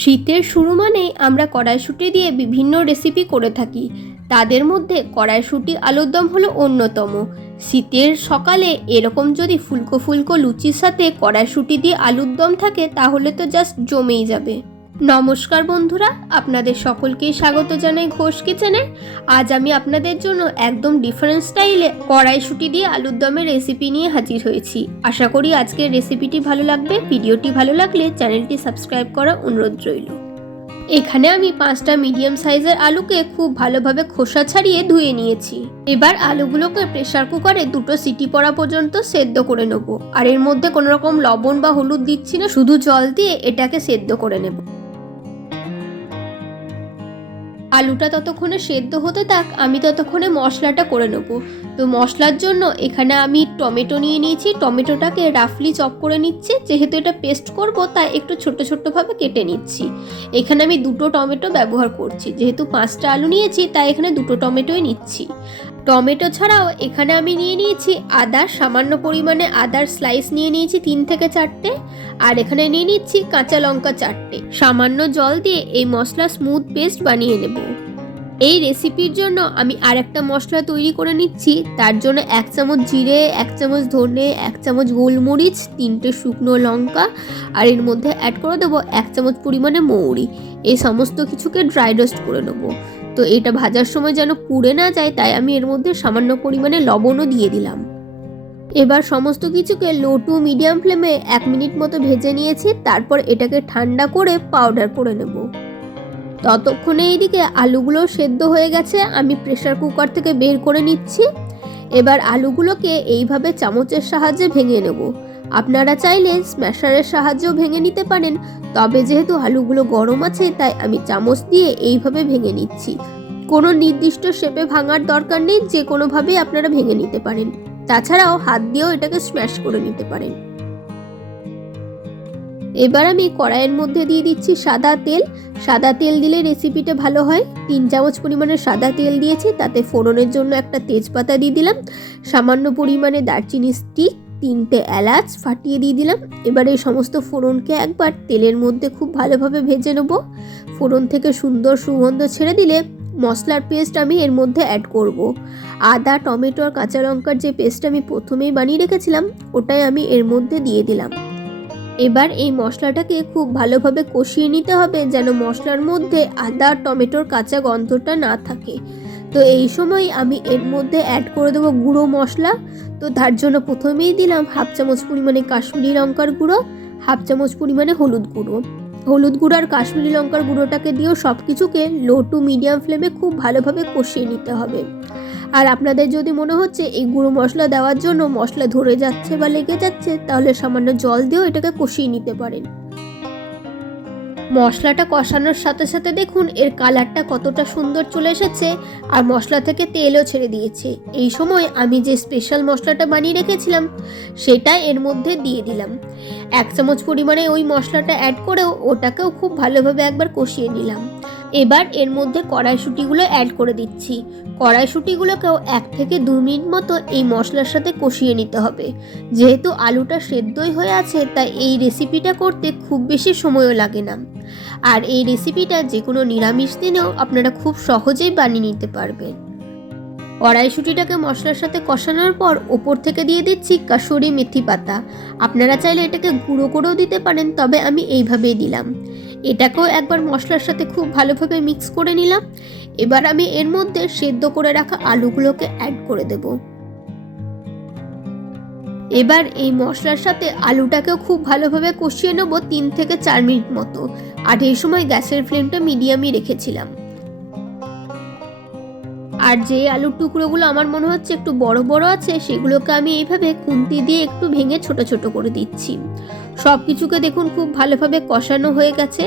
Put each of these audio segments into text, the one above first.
শীতের শুরু মানেই আমরা কড়াইশুঁটি দিয়ে বিভিন্ন রেসিপি করে থাকি। তাদের মধ্যে কড়াইশুঁটি আলুর দম হলো অন্যতম। শীতের সকালে এরকম যদি ফুলকো ফুলকো লুচির সাথে কড়াইশুঁটি দিয়ে আলুর দম থাকে তাহলে তো জাস্ট জমেই যাবে। নমস্কার বন্ধুরা, আপনাদের সকলকেই স্বাগত জানাই ঘোষ কিচেনে। আজ আমি আপনাদের জন্য একদম ডিফারেন্ট স্টাইলে কড়াইশুঁটি দিয়ে আলুর দমের রেসিপি নিয়ে হাজির হয়েছি। আশা করি আজকের রেসিপিটি ভালো লাগবে। ভিডিওটি ভালো লাগলে চ্যানেলটি সাবস্ক্রাইব করার অনুরোধ রইল। এখানে আমি পাঁচটা মিডিয়াম সাইজের আলুকে খুব ভালোভাবে খোসা ছাড়িয়ে ধুয়ে নিয়েছি। এবার আলুগুলোকে প্রেসার কুকারে দুটো সিটি পড়া পর্যন্ত সেদ্ধ করে নেব। আর এর মধ্যে কোনো রকম লবণ বা হলুদ দিচ্ছি না, শুধু জল দিয়ে এটাকে সেদ্ধ করে নেব। আলুটা ততক্ষণে সেদ্ধ হতে থাক, আমি ততক্ষণে মশলাটা করে নেব। তো মশলার জন্য এখানে আমি টমেটো নিয়ে নিয়েছি, টমেটোটাকে রাফলি চপ করে নিচ্ছি। যেহেতু এটা পেস্ট করব, তাই একটু ছোট ছোট্টভাবে কেটে নিচ্ছি। এখানে আমি দুটো টমেটো ব্যবহার করছি, যেহেতু পাঁচটা আলু নিয়েছি, তাই এখানে দুটো টমেটোই নিচ্ছি। টমেটো ছাড়াও এখানে আমি নিয়ে নিয়েছি আদা, সামান্য পরিমাণে আদার স্লাইস নিয়ে নিয়েছি তিন থেকে চারটে। আর এখানে নিয়ে নিচ্ছি কাঁচা লঙ্কা চারটে। সামান্য জল দিয়ে এই মশলা স্মুথ পেস্ট বানিয়ে নেব। এই রেসিপির জন্য আমি আর একটা মশলা তৈরি করে নিচ্ছি। তার জন্য এক চামচ জিরে, এক চামচ ধনে, এক চামচ গোলমরিচ, তিনটে শুকনো লঙ্কা, আর এর মধ্যে অ্যাড করে দেবো এক চামচ পরিমাণে মৌরি। এই সমস্ত কিছুকে ড্রাই রোস্ট করে নেব। তো এটা ভাজার সময় যেন পুড়ে না যায়, তাই আমি এর মধ্যে সামান্য পরিমাণে লবণও দিয়ে দিলাম। এবার সমস্ত কিছুকে লো টু মিডিয়াম ফ্লেমে এক মিনিট মতো ভেজে নিয়েছি, তারপর এটাকে ঠান্ডা করে পাউডার করে নেব। ততক্ষণে এইদিকে আলুগুলো সেদ্ধ হয়ে গেছে, আমি প্রেসার কুকার থেকে বের করে নিচ্ছি। এবার আলুগুলোকে এইভাবে চামচের সাহায্যে ভেঙে নেব। আপনারা চাইলে স্ম্যাশারের সাহায্যেও ভেঙে নিতে পারেন, তবে যেহেতু আলুগুলো গরম আছে, তাই আমি চামচ দিয়ে এইভাবে ভেঙে নিচ্ছি। কোনো নির্দিষ্ট শেপে ভাঙার দরকার নেই, যে কোনোভাবেই আপনারা ভেঙে নিতে পারেন। তাছাড়াও হাত দিয়েও এটাকে স্ম্যাশ করে নিতে পারেন। এবার আমি কড়াইয়ের মধ্যে দিয়ে দিচ্ছি সাদা তেল। সাদা তেল দিলে রেসিপিটা ভালো হয়। তিন চামচ পরিমাণে সাদা তেল দিয়েছি, তাতে ফোড়নের জন্য একটা তেজপাতা দিয়ে দিলাম। সামান্য পরিমাণে দারচিনি স্টিক তিনটে এলাচ ফাটিয়ে দিয়ে দিলাম। এবার এই সমস্ত ফোড়নকে একবার তেলের মধ্যে খুব ভালোভাবে ভেজে নেব। ফোড়ন থেকে সুন্দর সুগন্ধ ছেড়ে দিলে মশলার পেস্ট আমি এর মধ্যে অ্যাড করব। আদা, টমেটো আর কাঁচা লঙ্কার যে পেস্ট আমি প্রথমেই বানিয়ে রেখেছিলাম, ওটাই আমি এর মধ্যে দিয়ে দিলাম। এবার এই মশলাটাকে খুব ভালোভাবে কষিয়ে নিতে হবে যেন মশলার মধ্যে আদা, টমেটোর কাঁচা গন্ধটা না থাকে। তো এই সময় আমি এর মধ্যে অ্যাড করে দেবো গুঁড়ো মশলা। তো তার জন্য প্রথমেই দিলাম হাফ চামচ পরিমাণে কাশ্মীরি লঙ্কার গুঁড়ো হাফ চামচ পরিমাণে হলুদ গুঁড়ো। হলুদ গুঁড়ো আর কাশ্মীরি লঙ্কার গুঁড়োটাকে দিয়েও সব কিছুকে লো টু মিডিয়াম ফ্লেমে খুব ভালোভাবে কষিয়ে নিতে হবে। আর আপনাদের যদি মনে হচ্ছে এই গুঁড়ো মশলা দেওয়ার জন্য মশলা ধরে যাচ্ছে বা লেগে যাচ্ছে, তাহলে সামান্য জল দিয়েও এটাকে কষিয়ে নিতে পারেন। মশলাটা কষানোর সাথে সাথে দেখুন এর কালারটা কতটা সুন্দর চলে এসেছে আর মশলা থেকে তেলও ছেড়ে দিয়েছে। এই সময় আমি যে স্পেশাল মশলাটা বানিয়ে রেখেছিলাম, সেটা এর মধ্যে দিয়ে দিলাম। এক চামচ পরিমাণে ওই মশলাটা অ্যাড করেও ওটাকেও খুব ভালোভাবে একবার কষিয়ে নিলাম। এবার এর মধ্যে কড়াইশুঁটিগুলো অ্যাড করে দিচ্ছি। কড়াইশুঁটিগুলোকেও এক থেকে দু মিনিট মতো এই মশলার সাথে কষিয়ে নিতে হবে। যেহেতু আলুটা সেদ্ধই হয়ে আছে, তাই এই রেসিপিটা করতে খুব বেশি সময়ও লাগে না। আর এই রেসিপিটা যে কোনো নিরামিষ দিনেও আপনারা খুব সহজেই বানিয়ে নিতে পারবেন। কড়াইশুঁটিটাকে মশলার সাথে কষানোর পর ওপর থেকে দিয়ে দিচ্ছি কাসুরি মেথি পাতা। আপনারা চাইলে এটাকে গুঁড়ো করেও দিতে পারেন, তবে আমি এইভাবেই দিলাম। এটাকেও একবার মশলার সাথে খুব ভালোভাবে মিক্স করে নিলাম। এবার আমি এর মধ্যে সেদ্ধ করে রাখা আলুগুলোকে অ্যাড করে দেব। এবার এই মশলার সাথে আলুটাকেও খুব ভালোভাবে কষিয়ে নেব তিন থেকে চার মিনিট মতো। আর এই সময় গ্যাসের ফ্লেমটা মিডিয়ামই রেখেছিলাম। আর যে আলুর টুকরোগুলো আমার মনে হচ্ছে একটু বড় বড় আছে, সেগুলোকে আমি এইভাবে খুন্তি দিয়ে একটু ভেঙে ছোট ছোট করে দিচ্ছি। সব কিছুকে দেখুন, খুব ভালোভাবে কষানো হয়ে গেছে।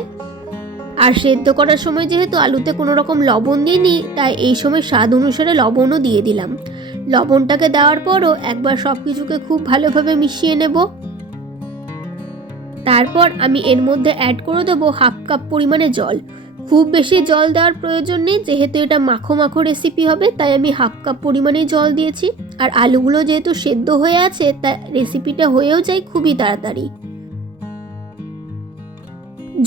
আর সেদ্ধ করার সময় যেহেতু আলুতে কোনো রকম লবণ দিইনি, তাই এই সময় স্বাদ অনুসারে লবণও দিয়ে দিলাম। লবণটাকে দেওয়ার পরও একবার সব কিছুকে খুব ভালোভাবে মিশিয়ে নেব। তারপর আমি এর মধ্যে অ্যাড করে দেবো হাফ কাপ পরিমাণে জল। খুব বেশি জল দেওয়ার প্রয়োজন নেই, যেহেতু এটা মাখো মাখো রেসিপি হবে, তাই আমি হাফ কাপ পরিমাণে জল দিয়েছি। আর আলুগুলো যেহেতু সেদ্ধ হয়ে আছে, তাই রেসিপিটা হয়েও যায় খুবই তাড়াতাড়ি।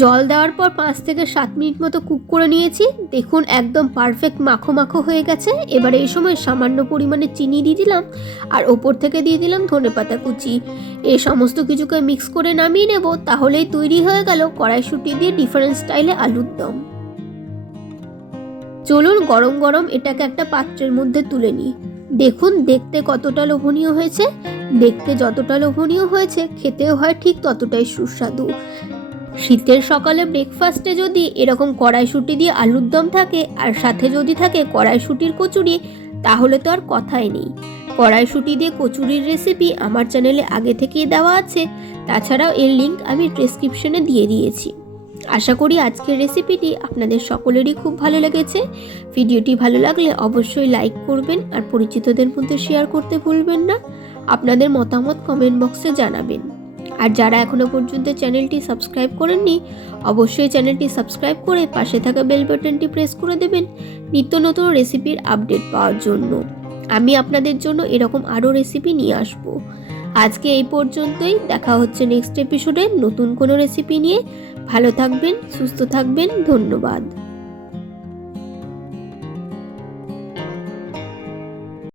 জল দেওয়ার পর পাঁচ থেকে সাত মিনিট মতো কুক করে নিয়েছি। দেখুন, একদম পারফেক্ট মাখো মাখো হয়ে গেছে। এবারে এই সময় সামান্য পরিমাণে চিনি দিয়ে দিলাম আর ওপর থেকে দিয়ে দিলাম ধনেপাতা কুচি। এই সমস্ত কিছুকে মিক্স করে নামিয়ে নেব, তাহলেই তৈরি হয়ে গেল কড়াইশুঁটি দিয়ে ডিফারেন্ট স্টাইলে আলুর দম। চলুন গরম গরম এটাকে একটা পাত্রের মধ্যে তুলে নিই। দেখুন, দেখতে কতটা লোভনীয় হয়েছে। দেখতে যতটা লোভনীয় হয়েছে, খেতেও হয় ঠিক ততটাই সুস্বাদু। শীতের সকালে ব্রেকফাস্টে যদি এরকম কড়াইশুঁটি দিয়ে আলুর দম থাকে আর সাথে যদি থাকে কড়াইশুঁটির কচুরি, তাহলে তো আর কথাই নেই। কড়াইশুঁটি দিয়ে কচুরির রেসিপি আমার চ্যানেলে আগে থেকেই দেওয়া আছে, তাছাড়াও এর লিঙ্ক আমি ডেসক্রিপশনে দিয়ে দিয়েছি। আশা করি আজকের রেসিপিটি আপনাদের সকলেরই খুব ভালো লেগেছে। ভিডিওটি ভালো লাগলে অবশ্যই লাইক করবেন আর পরিচিতদের মধ্যে শেয়ার করতে ভুলবেন না। আপনাদের মতামত কমেন্ট বক্সে জানাবেন। আর যারা এখনও পর্যন্ত চ্যানেলটি সাবস্ক্রাইব করেননি, অবশ্যই চ্যানেলটি সাবস্ক্রাইব করে পাশে থাকা বেল বাটনটি প্রেস করে দেবেন নিত্য নতুন রেসিপির আপডেট পাওয়ার জন্য। আমি আপনাদের জন্য এরকম আরও রেসিপি নিয়ে আসব। আজকে এই পর্যন্তই। দেখা হচ্ছে নেক্সট এপিসোডে নতুন কোনো রেসিপি নিয়ে। ভালো থাকবেন, সুস্থ থাকবেন, ধন্যবাদ।